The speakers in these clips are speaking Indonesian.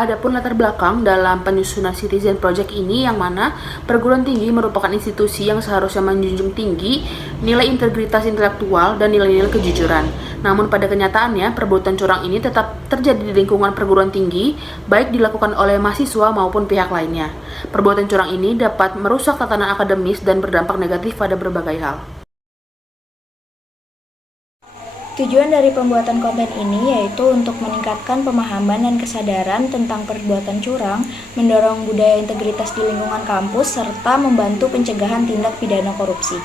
Adapun latar belakang dalam penyusunan Citizen Project ini yang mana perguruan tinggi merupakan institusi yang seharusnya menjunjung tinggi nilai integritas intelektual dan nilai-nilai kejujuran. Namun pada kenyataannya, perbuatan curang ini tetap terjadi di lingkungan perguruan tinggi, baik dilakukan oleh mahasiswa maupun pihak lainnya. Perbuatan curang ini dapat merusak tatanan akademis dan berdampak negatif pada berbagai hal. Tujuan dari pembuatan konten ini yaitu untuk meningkatkan pemahaman dan kesadaran tentang perbuatan curang, mendorong budaya integritas di lingkungan kampus, serta membantu pencegahan tindak pidana korupsi.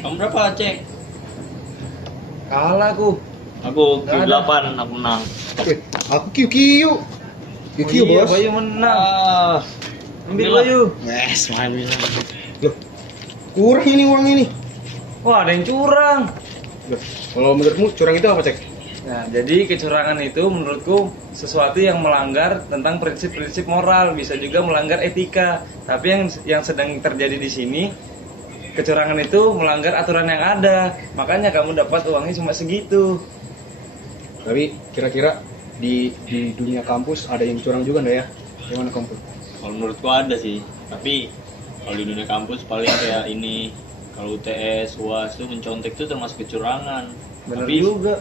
Kamu berapa, Cek? Kalah aku. Aku Q8, aku menang. Aku Q. Bos. Bayu menang. Ambil Bayu. Yes, main bisa. Loh, kurang ini uang ini. Wah, ada yang curang. Loh, kalau menurutmu curang itu apa, Cek? Nah, jadi kecurangan itu menurutku sesuatu yang melanggar tentang prinsip-prinsip moral, bisa juga melanggar etika. Tapi yang sedang terjadi di sini, kecurangan itu melanggar aturan yang ada. Makanya kamu dapat uangnya cuma segitu. Tapi kira-kira di dunia kampus ada yang curang juga nggak ya? Gimana kampus? Kalau menurutku ada sih, tapi kalau di dunia kampus paling kayak ini, kalau UTS, UAS itu mencontek itu termasuk kecurangan. Benar Tapi juga.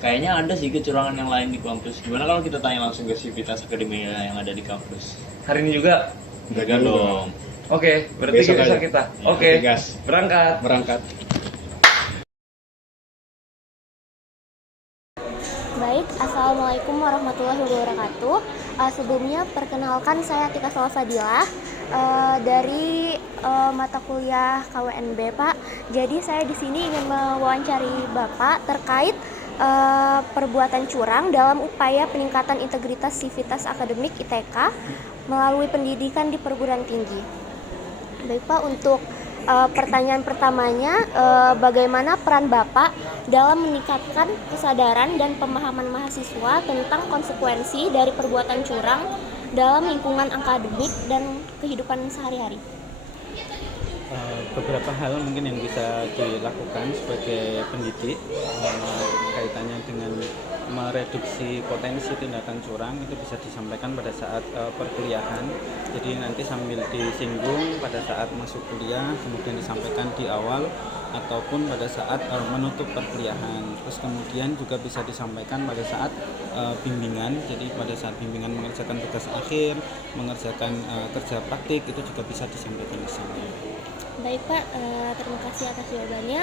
kayaknya ada sih kecurangan yang lain di kampus. Gimana kalau kita tanya langsung ke Sivitas Akademia yang ada di kampus? Hari ini juga. Enggak dong. Oke, berarti Besok besok aja. kita. Ya, Oke, gas. berangkat. Baik, Assalamualaikum warahmatullahi wabarakatuh. Sebelumnya perkenalkan saya Tika Salsabila dari mata kuliah KWNB, Pak. Jadi saya di sini ingin mewawancari Bapak terkait perbuatan curang dalam upaya peningkatan integritas sivitas akademik ITK melalui pendidikan di perguruan tinggi. Baik, Pak, untuk pertanyaan pertamanya, bagaimana peran Bapak dalam meningkatkan kesadaran dan pemahaman mahasiswa tentang konsekuensi dari perbuatan curang dalam lingkungan akademik dan kehidupan sehari-hari? Beberapa hal mungkin yang bisa dilakukan sebagai pendidik kaitannya dengan mereduksi potensi tindakan curang itu bisa disampaikan pada saat perkuliahan. Jadi nanti sambil disinggung pada saat masuk kuliah, kemudian disampaikan di awal ataupun pada saat menutup perkuliahan. Terus kemudian juga bisa disampaikan pada saat bimbingan. Jadi pada saat bimbingan mengerjakan tugas akhir, mengerjakan kerja praktik itu juga bisa disampaikan di sini. Baik, Pak, terima kasih atas jawabannya.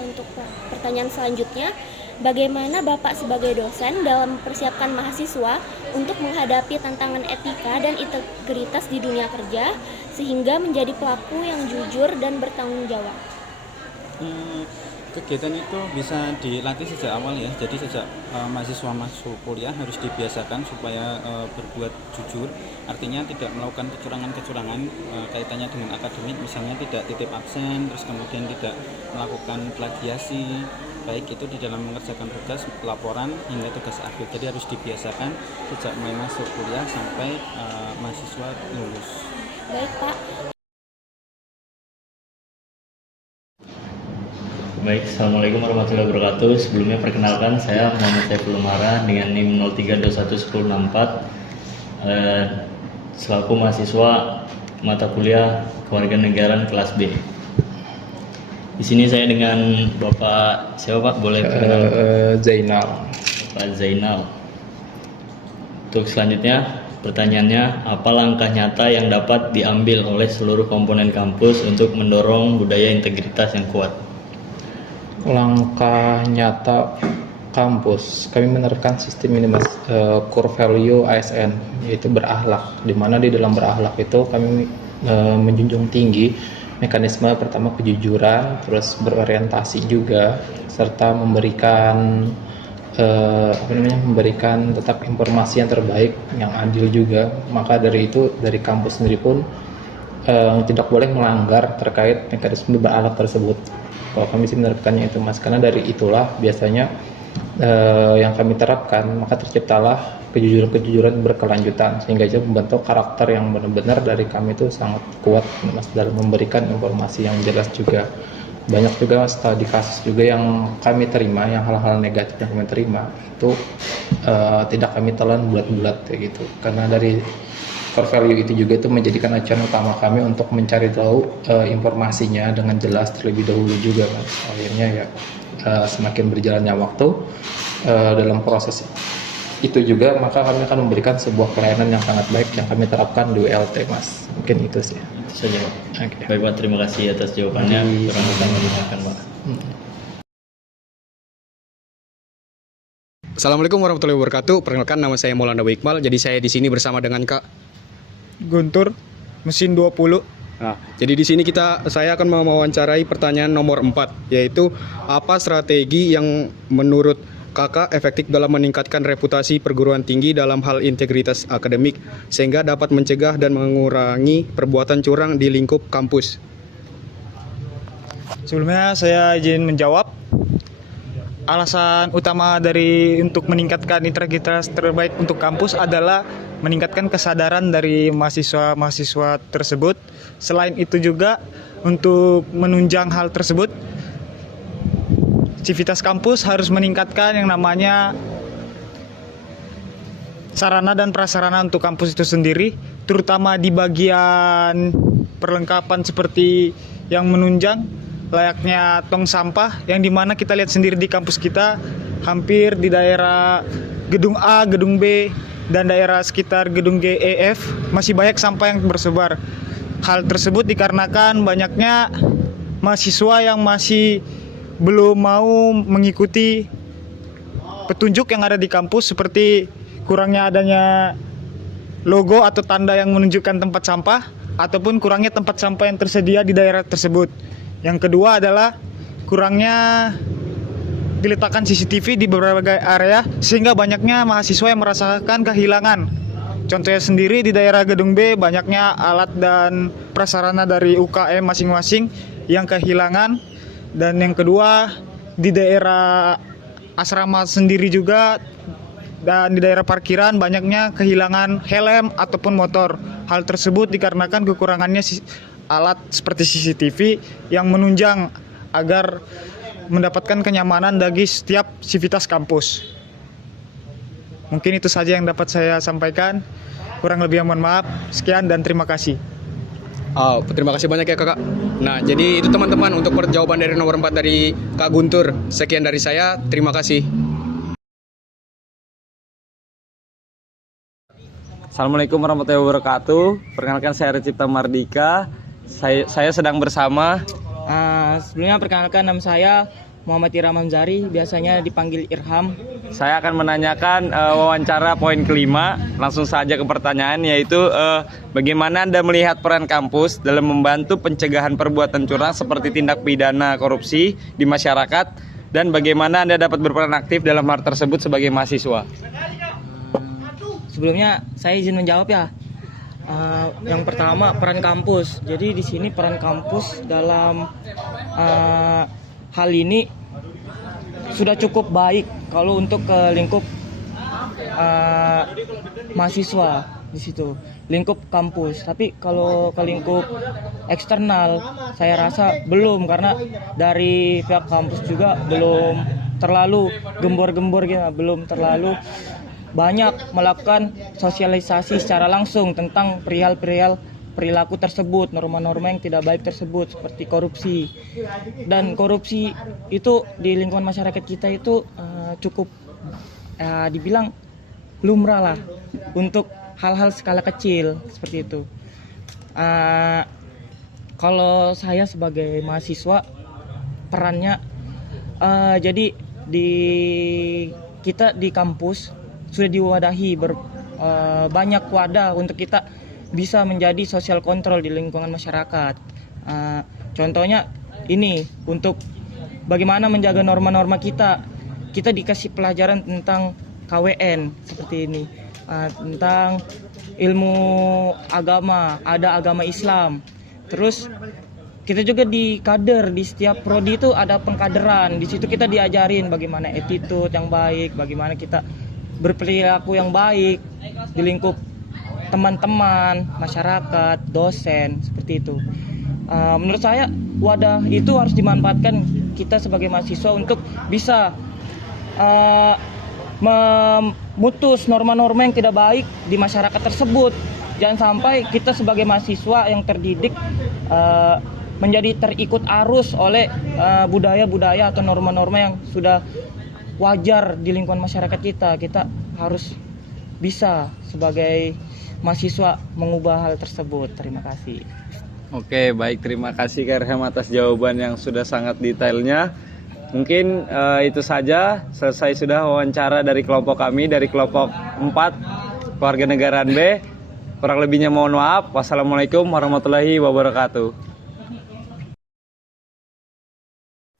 Untuk pertanyaan selanjutnya, bagaimana Bapak sebagai dosen dalam mempersiapkan mahasiswa untuk menghadapi tantangan etika dan integritas di dunia kerja sehingga menjadi pelaku yang jujur dan bertanggung jawab? Kegiatan itu bisa dilatih sejak awal ya. Jadi sejak mahasiswa masuk kuliah harus dibiasakan supaya berbuat jujur. Artinya tidak melakukan kecurangan-kecurangan kaitannya dengan akademik, misalnya tidak titip absen, terus kemudian tidak melakukan plagiasi, baik itu di dalam mengerjakan tugas, laporan hingga tugas akhir. Jadi harus dibiasakan sejak mulai masuk kuliah sampai mahasiswa lulus. Baik, Pak. Baik, Assalamualaikum warahmatullahi wabarakatuh. Sebelumnya perkenalkan, saya Muhammad Saiful Umara dengan NIM 03211064 selaku mahasiswa mata kuliah Kewarganegaraan kelas B. Di sini saya dengan Bapak siapa, Pak? Boleh perkenalan? Zainal. Pak Zainal. Untuk selanjutnya, pertanyaannya, apa langkah nyata yang dapat diambil oleh seluruh komponen kampus untuk mendorong budaya integritas yang kuat? Langkah nyata kampus, kami menerapkan sistem ini Mas, core value ASN, yaitu berakhlak, di mana di dalam berakhlak itu kami menjunjung tinggi mekanisme pertama kejujuran, terus berorientasi juga, serta memberikan memberikan tetap informasi yang terbaik, yang adil juga. Maka dari itu dari kampus sendiri pun tidak boleh melanggar terkait mekanisme berakhlak tersebut. Kalau kami sih menerapkannya itu Mas, karena dari itulah biasanya yang kami terapkan, maka terciptalah kejujuran berkelanjutan, sehingga itu membentuk karakter yang benar-benar dari kami itu sangat kuat Mas dalam memberikan informasi yang jelas juga. banyak juga studi kasus juga yang kami terima, yang hal-hal negatif yang kami terima itu tidak kami telan bulat-bulat kayak gitu, karena dari core value itu juga itu menjadikan acuan utama kami untuk mencari tahu informasinya dengan jelas terlebih dahulu juga Mas. Akhirnya ya semakin berjalannya waktu dalam proses itu juga maka kami akan memberikan sebuah pelayanan yang sangat baik yang kami terapkan di WLT Mas. Mungkin itu sih. Itu saja Pak. Oke. Baik Pak, terima kasih atas jawabannya. Kurang lebih mendengarkan Pak. Assalamualaikum warahmatullahi wabarakatuh. Perkenalkan, nama saya Maulana Iqbal. Jadi saya di sini bersama dengan Kak Guntur, mesin 20. Nah, jadi di sini saya akan mewawancarai pertanyaan nomor 4, yaitu apa strategi yang menurut Kakak efektif dalam meningkatkan reputasi perguruan tinggi dalam hal integritas akademik sehingga dapat mencegah dan mengurangi perbuatan curang di lingkup kampus. Sebelumnya saya izin menjawab. Alasan utama untuk meningkatkan integritas terbaik untuk kampus adalah meningkatkan kesadaran dari mahasiswa-mahasiswa tersebut. Selain itu juga untuk menunjang hal tersebut, Civitas kampus harus meningkatkan yang namanya sarana dan prasarana untuk kampus itu sendiri, terutama di bagian perlengkapan seperti yang menunjang, layaknya tong sampah, yang dimana kita lihat sendiri di kampus kita, hampir di daerah gedung A, gedung B, dan daerah sekitar gedung G, E, F, masih banyak sampah yang bersebar. Hal tersebut dikarenakan banyaknya mahasiswa yang masih belum mau mengikuti petunjuk yang ada di kampus, seperti kurangnya adanya logo atau tanda yang menunjukkan tempat sampah, ataupun kurangnya tempat sampah yang tersedia di daerah tersebut. Yang kedua adalah kurangnya diletakkan CCTV di berbagai area, sehingga banyaknya mahasiswa yang merasakan kehilangan. Contohnya sendiri di daerah gedung B, banyaknya alat dan prasarana dari UKM masing-masing yang kehilangan. Dan yang kedua, di daerah asrama sendiri juga dan di daerah parkiran banyaknya kehilangan helm ataupun motor. Hal tersebut dikarenakan kekurangannya alat seperti CCTV yang menunjang agar mendapatkan kenyamanan bagi setiap civitas kampus. Mungkin itu saja yang dapat saya sampaikan. Kurang lebih mohon maaf. Sekian dan terima kasih. Terima kasih banyak ya Kakak. Nah, jadi itu teman-teman untuk jawaban dari nomor 4 dari Kak Guntur. Sekian dari saya, terima kasih. Assalamualaikum warahmatullahi wabarakatuh. Perkenalkan, saya Recipta Mardika. Saya sedang bersama. Sebelumnya perkenalkan, nama saya Muhammad Irham Zari, biasanya dipanggil Irham. Saya akan menanyakan wawancara poin kelima. Langsung saja ke pertanyaan, yaitu bagaimana Anda melihat peran kampus dalam membantu pencegahan perbuatan curang seperti tindak pidana korupsi di masyarakat, dan bagaimana Anda dapat berperan aktif dalam hal tersebut sebagai mahasiswa? Sebelumnya saya izin menjawab ya. Yang pertama, peran kampus. Jadi di sini peran kampus dalam hal ini sudah cukup baik kalau untuk ke lingkup mahasiswa di situ, lingkup kampus. Tapi kalau ke lingkup eksternal, saya rasa belum, karena dari pihak kampus juga belum terlalu gembor-gembor gitu, belum terlalu banyak melakukan sosialisasi secara langsung tentang perihal-perihal perilaku tersebut, norma-norma yang tidak baik tersebut, seperti korupsi. Dan korupsi itu di lingkungan masyarakat kita itu cukup dibilang lumrah lah untuk hal-hal skala kecil seperti itu. Kalau saya sebagai mahasiswa, perannya jadi kita di kampus sudah diwadahi banyak wadah untuk kita bisa menjadi social control di lingkungan masyarakat. Contohnya ini, untuk bagaimana menjaga norma-norma kita. Kita dikasih pelajaran tentang KWN seperti ini, tentang ilmu agama, ada agama Islam. Terus kita juga di kader, di setiap prodi itu ada pengkaderan. Di situ kita diajarin bagaimana attitude yang baik, bagaimana kita berperilaku yang baik di lingkup teman-teman, masyarakat, dosen, seperti itu. Menurut saya wadah itu harus dimanfaatkan kita sebagai mahasiswa untuk bisa memutus norma-norma yang tidak baik di masyarakat tersebut. Jangan sampai kita sebagai mahasiswa yang terdidik menjadi terikut arus oleh budaya-budaya atau norma-norma yang sudah wajar di lingkungan masyarakat kita. Kita harus bisa sebagai mahasiswa mengubah hal tersebut. Terima kasih. Oke, baik, terima kasih Kak Erham atas jawaban yang sudah sangat detailnya. Mungkin itu saja, selesai sudah wawancara dari kelompok kami, dari kelompok 4 Kewarganegaraan B. Kurang lebihnya mohon maaf. Wassalamualaikum warahmatullahi wabarakatuh.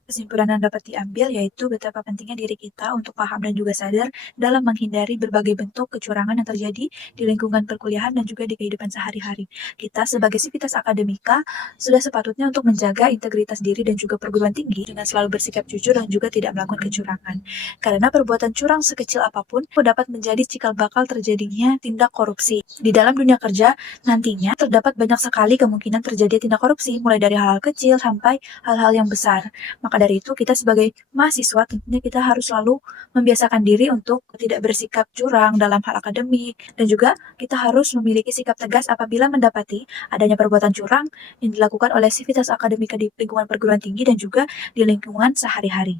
Kesimpulan yang dapat diambil yaitu betapa pentingnya diri kita untuk paham dan juga sadar dalam menghindari berbagai bentuk kecurangan yang terjadi di lingkungan perkuliahan dan juga di kehidupan sehari-hari. Kita sebagai sivitas akademika sudah sepatutnya untuk menjaga integritas diri dan juga perguruan tinggi dengan selalu bersikap jujur dan juga tidak melakukan kecurangan. Karena perbuatan curang sekecil apapun dapat menjadi cikal bakal terjadinya tindak korupsi. Di dalam dunia kerja nantinya terdapat banyak sekali kemungkinan terjadi tindak korupsi mulai dari hal-hal kecil sampai hal-hal yang besar. Maka dari itu kita sebagai mahasiswa tentunya kita harus selalu membiasakan diri untuk tidak bersikap curang dalam hal akademik dan juga kita harus memiliki sikap tegas apabila mendapati adanya perbuatan curang yang dilakukan oleh sivitas akademika di lingkungan perguruan tinggi dan juga di lingkungan sehari-hari.